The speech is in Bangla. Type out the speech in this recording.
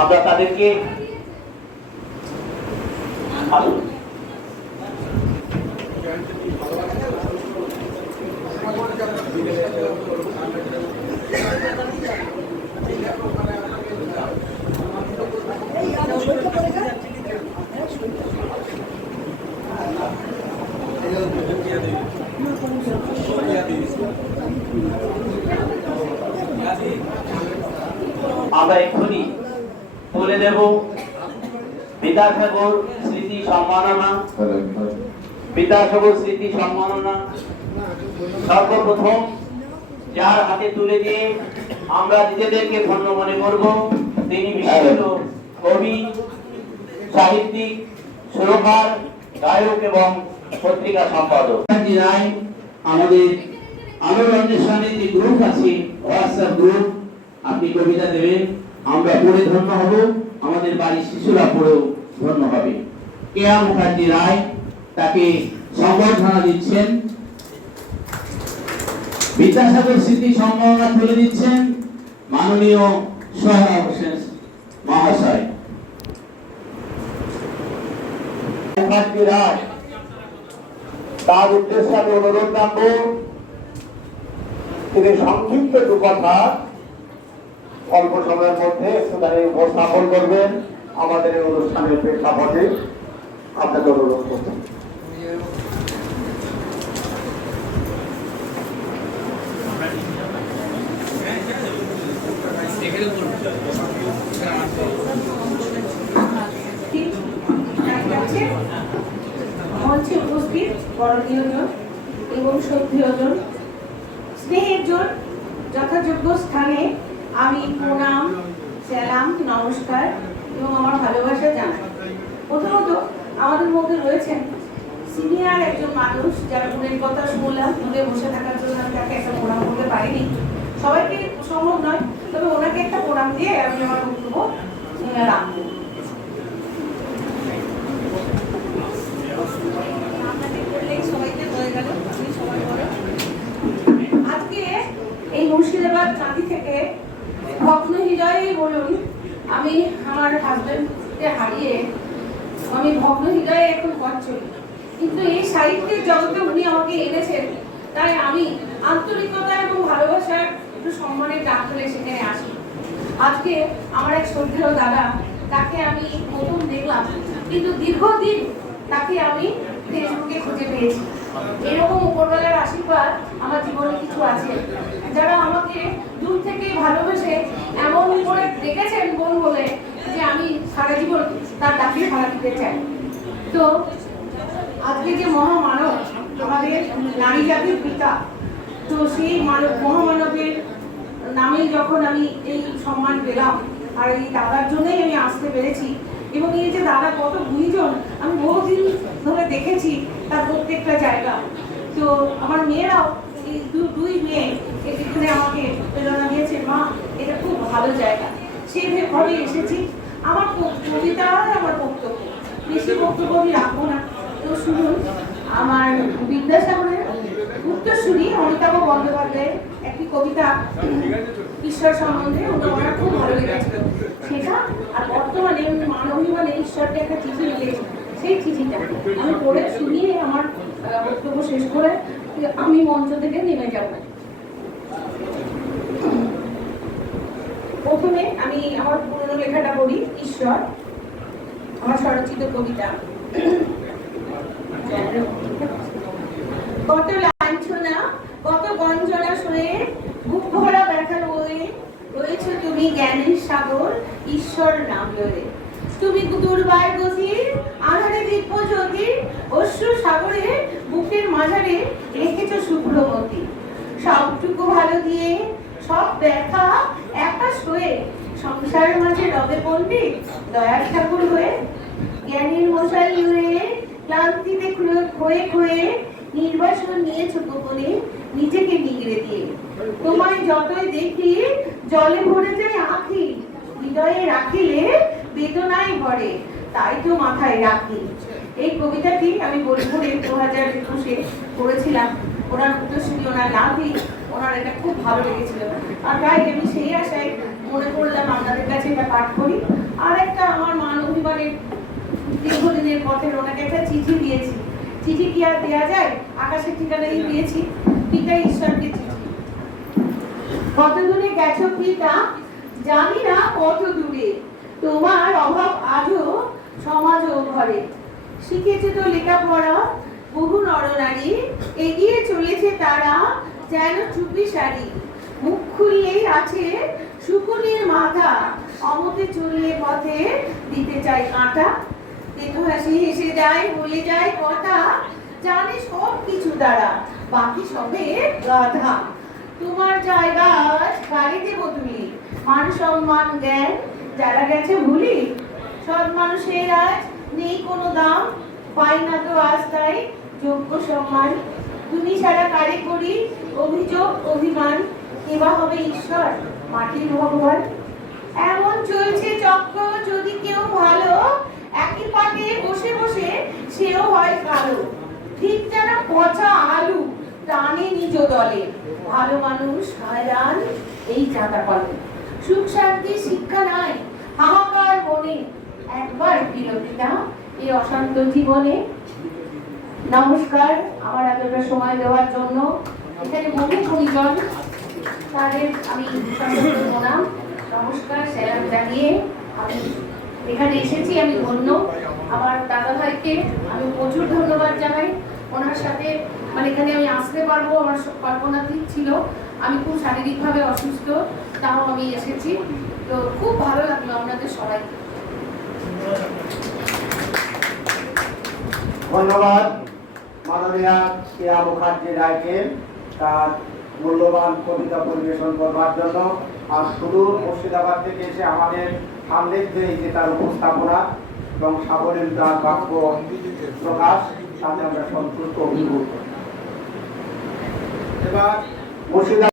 আমরা তাদেরকে আমরা এক্ষুনি বলে দেব বিদ্যাসাগর স্মৃতি সম্মাননা। বিদ্যাসাগর স্মৃতি সম্মাননা সর্বপ্রথম যার হাতে তুলে দিয়ে আমরা নিজেদেরকে ধন্য মনে করব, তিনি বিশিষ্ট কবি, সাহিত্যিক, সুরকার, গায়ক এবং পত্রিকা সম্পাদক রায়। আমাদের আলো রঞ্জনের যে গ্রুপ আছে, হোয়াটসঅ্যাপ গ্রুপ, আপনি কবিতা দেবেন, আমরা পড়ে ধন্য হব, আমাদের বাড়ির শিশুরা পড়েও ধন্য হবে। কেয়া মুখার্জি রায় তাকে সম্বর্ধনা দিচ্ছেন। বিদ্যাসাগর স্মৃতি সম্মাননা তুলে দিচ্ছেন মাননীয় সোহেল হোসেন মহাশয়। মুখার্জি রায় তার উদ্দেশ্যে আমি অনুরোধ রাখবো, তিনি সংক্ষিপ্ত দু কথা অল্প সময়ের মধ্যে একটুখানি উপস্থাপন করবেন আমাদের এই অনুষ্ঠানের প্রেক্ষাপটে। আপনাকে অনুরোধ করছি। মঞ্চে উপস্থিত বরণীয় জন এবং শ্রদ্ধেয় জন, স্নেহের জন, যথাযোগ্য স্থানে আমি প্রণাম, সালাম, নমস্কার এবং আমার ভালোবাসা জানাই। প্রথমত আমাদের মধ্যে রয়েছেন সিনিয়র একজন মানুষ, যারা গুণের কথা শুনলাম, দূরে বসে থাকার জন্য আমি তাকে একটা প্রণাম করতে পারিনি, সবাইকে সম্ভব নয়, তবে ওনাকে একটা প্রণাম দিয়ে আমি আমার বক্তব্য রাখবো। আজকে এই মুর্শিদাবাদ চাঁদি থেকে ভগ্ন হৃদয়ে বলুন, আমি আমার হাজবেন্ডকে হারিয়ে আমি ভগ্ন হৃদয়ে এখন পথ চলি, কিন্তু এই সাহিত্যের জগতে উনি আমাকে এনেছেন, তাই আমি আন্তরিকতা এবং ভালোবাসার একটু সম্মানের ডাক ফেলে সেখানে আসি। আজকে আমার এক শ্রদ্ধেয় দাদা, তাকে আমি প্রথম দেখলাম, কিন্তু দীর্ঘদিন তাকে আমি ফেসবুকে খুঁজে পেয়েছি। এরকম উপরবেলার আশীর্বাদ আমার জীবনে কিছু আছে, যারা আমাকে দূর থেকে ভালোবেসে এমন করে দেখেছেন বোন বলে যে আমি সারা জীবন তার ডাকে সাড়া দিতে চাই। তো আজকে যে মহামানব, আমাদের নারী জাতির পিতা, তো সেই মহামানবের নামে যখন আমি এই সম্মান পেলাম, আর এই দাদার জন্যই আমি আসতে পেরেছি, এবং এই যে দাদা কত গুণীজন আমি বহুদিন ধরে দেখেছি তার প্রত্যেকটা জায়গা। তো আমার মেয়েরাও এই দুই মেয়ে এখানে আমাকে প্রেরণা দিয়েছে, মা এটা খুব ভালো জায়গা, সেভাবে এসেছি। আমার কবিতা আমার বক্তব্য, বেশি বক্তব্য আমি রাখবো না। তো শুনুন, আমার বিদ্যাসাগরের উত্তরসূরি অমিতাভ বন্দ্যোপাধ্যায়ের একটি কবিতা ঈশ্বর সম্বন্ধে আমার খুব ভালো লেগেছিল সেটা, আর বর্তমানে মানবীমানে ঈশ্বরকে একটা চিঠি লিখেছি, সেই চিঠিটা আমি পড়ে শুনিয়ে আমার বক্তব্য শেষ করে আমি মঞ্চ থেকে নেমে যাব। প্রথমে আমি আমার পুরনো লেখাটা পড়ি, ঈশ্বর, আমার স্বরচিত কবিতা। কত লাঞ্ছনা, কত গঞ্জনা শুয়ে, বুক ভরা ব্যথার বয়ে রয়েছে তুমি জ্ঞানের সাগর, ঈশ্বর নাম লয়ে। তুমি দুর্বার গতির আধারে দিব্য জ্যোতি, অশ্রু সাগরে বুকের মাঝারে রেখেছ শুভ্রমতি। সবটুকু ভালো দিয়ে সব ব্যথা একা শুয়ে, সংসারের মাঝে রবে পণ্ডিত দয়ার ঠাকুর হয়ে। জ্ঞানের মশাল উড়ে ক্লান্তিতে ক্ষয়ে ক্ষয়ে নির্বাসন নিয়েছো গোপনে নিজেকে নিগড়ে দিয়ে। তোমায় যতই দেখি জলে ভরে যায় আঁখি, হৃদয়ে রাখিলে বেদনায় ভরে, তাই তো মাথায় রাখি। এই কবিতাটি আমি বোলপুরে 2021-এ পড়েছিলাম। ওনার উত্তরসূরি, ওনার নাতি, ওনার এটা খুব ভালো লেগেছিল, আর তাই আমি সেই আশায় মনে করলাম আপনাদের কাছে এটা পাঠ করি। একটা আমার মান অভিমানের দীর্ঘদিনের পথের ওনাকে একটা চিঠি দিয়েছি। চিঠি কি আর দেওয়া যায়? আকাশের ঠিকানাই দিয়েছি, পিতা ঈশ্বরকে চিঠি। কত দূরে গেছো পিতা জানি না, কত দূরে তোমার অভাব আজও সমাজ ও ঘরে। শিখেছে তো লেখাপড়া বহু নরনারী, এগিয়ে চলেছে তারা যেন চুপি সারি। মুখ খুললেই আছে শুকুনির মাথা, অমতে চললে পথে দিতে চাই কাঁটা। তেতো হাসি হেসে যায়, বলে যায় কথা, জানে সব কিছু দ্বারা, বাকি সবে গাধা। তোমার জায়গা আজ গাড়িতে বদলি, মান সম্মান জ্ঞান যারা গেছে ভুলি। সৎ মানুষের আজ নেই কোনো দাম, পাই না তো আজ তাই যোগ্য সম্মান। তুমি ছাড়া কারে করি অভিযোগ অভিমান, কেবা হবে ঈশ্বর মাটির ভগবান। এমন চলছে চক্র, যদি কেউ ভালো একই পাটে বসে বসে সেও হয় কালো। ঠিক যেন পচা আলু টানে নিজ দলে, ভালো মানুষ হায়রান এই চাঁদা পালে। সুখ শান্তি শিক্ষা নাই, হাহাকার মনে, একবার বিরতিটা এই অশান্ত জীবনে। নমস্কার, আমার এতটা সময় দেওয়ার জন্য। এখানে বহু গুণীজন, তাদের আমি প্রণাম নমস্কার স্যালাম জানিয়ে আমি এখানে এসেছি। আমি ধন্য, আমার দাদা ভাইকে আমি প্রচুর ধন্যবাদ জানাই। ওনার সাথে মানে এখানে আমি আসতে পারবো আমার কল্পনাতীত ছিল। আমি খুব শারীরিকভাবে অসুস্থ, তাও আমি এসেছি। তো খুব ভালো লাগলো আপনাদের সবাইকে। ধন্যবাদ মাননীয়া কেয়া মুখার্জি রায়কে তার মূল্যবান কবিতা পরিবেশন করবার জন্য। আর সুদূর মুর্শিদাবাদ থেকে এসে আমাদের সান্নিধ্যে এই যে তার উপস্থাপনা এবং সাবলীল তার বাক্য প্রকাশ, তাতে আমরা সন্তুষ্ট অভিভূত। এবার মুর্শিদাবাদ